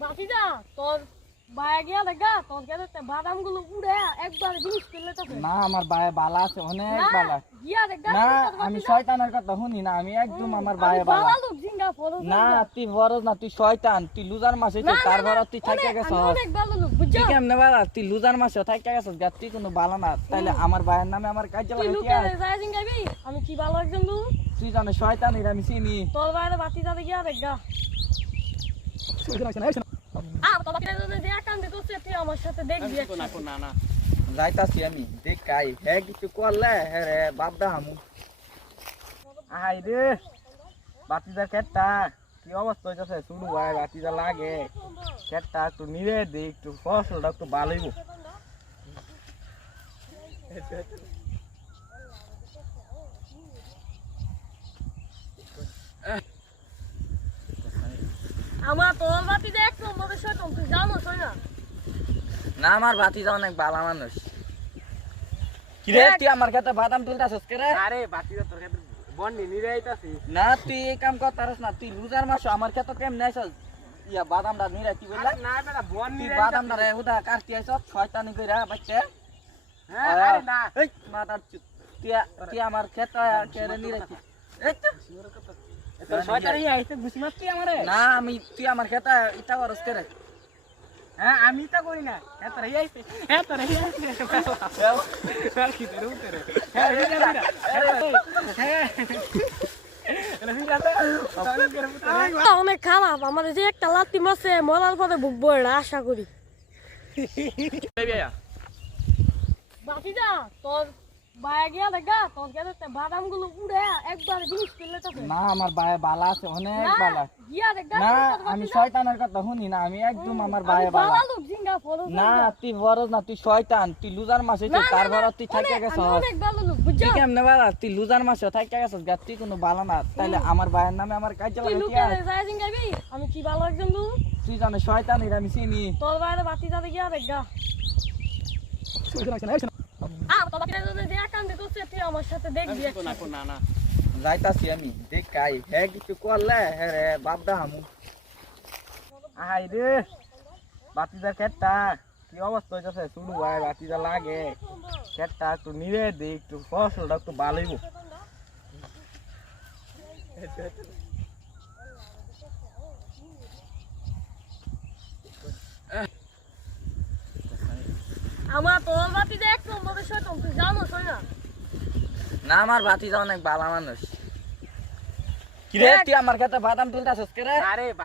বাতিজা তোর বায়া গিয়া দেখা তোর কাছে বাদাম গুলো উড়ে একবার জিনিস করলে তো না আমার ভাই বালা আছে অনেক বালা গিয়া দেখা না আমি শয়তানের কথা শুনি না আমি একদম আমার ভাই বালা বালা লোক জিঙ্গা ফরজ না তুই বড় না তুই শয়তান তুই লুজার মাসে তুই তারপর তুই থাইকা গেছস অনেক ভালো লোক বুঝছো তুই কেমনে বালা তুই লুজার মাসে থাইকা গেছস গা তুই কোনো বালা না তাইলে আমার ভাইয়ের নামে আমার কাজ তুই লাগাই কি লুকে যায় জিঙ্গাবি আমি কি ভালো একজন লোক তুই জানে শয়তান এর আমি চিনি তোর বাইরে বাতিজা গিয়া দেখা তোর বাতিজা যদি একান দিতে তুই আমার সাথে দেখবি না না যাইতাছি আমি দেখাই হে কিছু করলে হে রে বাপদা হামু আই রে বাতিদার কেটটা কি অবস্থা হইতাছে শুরু হয় বাতিদা লাগে কেটটা একটু নিরে দে একটু ফসলটা একটু ভালোইব আমার তোর বাতিজা এক নম্বরের শয়তান তুই জানো না না আমার বাতিদা অনেক ভালো মানুষ কি রে তুই আমার কাছে বাদাম তুলতাছস কে রে আরে বাতিদা তোর কাছে বন্নি নিরে আইতাছি না তুই এই কাম করতারস না তুই লুজার মাস আমার কাছে কেমনে আইছস ইয়া বাদামটা নিরে কি বললা না বেটা বন্নি তুই বাদামটা রে হুদা কাটতি আইছস শয়তানি কইরা বাচ্চা হ্যাঁ আরে না এই মাতার চুত তুই আমার ক্ষেত কেড়ে নিরে কি এই তো তোর শয়তানি আইছে বুঝি মারতি আমারে না আমি তুই আমার ক্ষেত ইটা করস কে রে হ্যাঁ আমি তা করি না এত রে আইছে এত রে আইছে কাল কি তোর উতরে হ্যাঁ অনেক খারাপ আমাদের যে একটা লাত্তি মাসে মরার পরে ভুগবো এটা আশা করি বাতিজা তোর বায়া গিয়া দেখা তোর কাছে বাদাম গুলো উড়ে একবার জিনিস করলে তো না আমার ভাই বালা আছে অনেক বালা গিয়া দেখা না আমি শয়তানের কথা শুনি না আমি একদম আমার ভাই বালা বালা লোক জিঙ্গা ফরজ না তুই বড় না তুই শয়তান তুই লুজার মাসে তুই তারপর তুই থাইকা গেছস অনেক ভালো লোক বুঝছো তুই কেমনে বালা তুই লুজার মাসে থাইকা গেছস গা তুই কোনো বালা না তাইলে আমার ভাইয়ের নামে আমার কাজ তুই লাগাই কি লুকে যায় জিঙ্গাবি আমি কি ভালো একজন লোক তুই জানে শয়তান এর আমি চিনি তোর বাইরে বাতিজা গিয়া দেখা তোর বাতিজা যদি একান দিতে তুই আমার সাথে দেখবি না না যাইতাছি আমি দেখাই হে কিছু করলে হে রে বাপদা হামু আই রে বাতিদার কেটটা কি অবস্থা হইতাছে শুরু হয় বাতিদা লাগে কেটটা একটু নিরে দে একটু ফসলটা একটু ভালোইব আমার তোর বাতিজা এক নম্বরের শয়তান তুই জানো না না আমার বাতিজা অনেক ভালো মানুষ কি রে তুই আমার কাছে বাদাম তুলতাছস কে রে আরে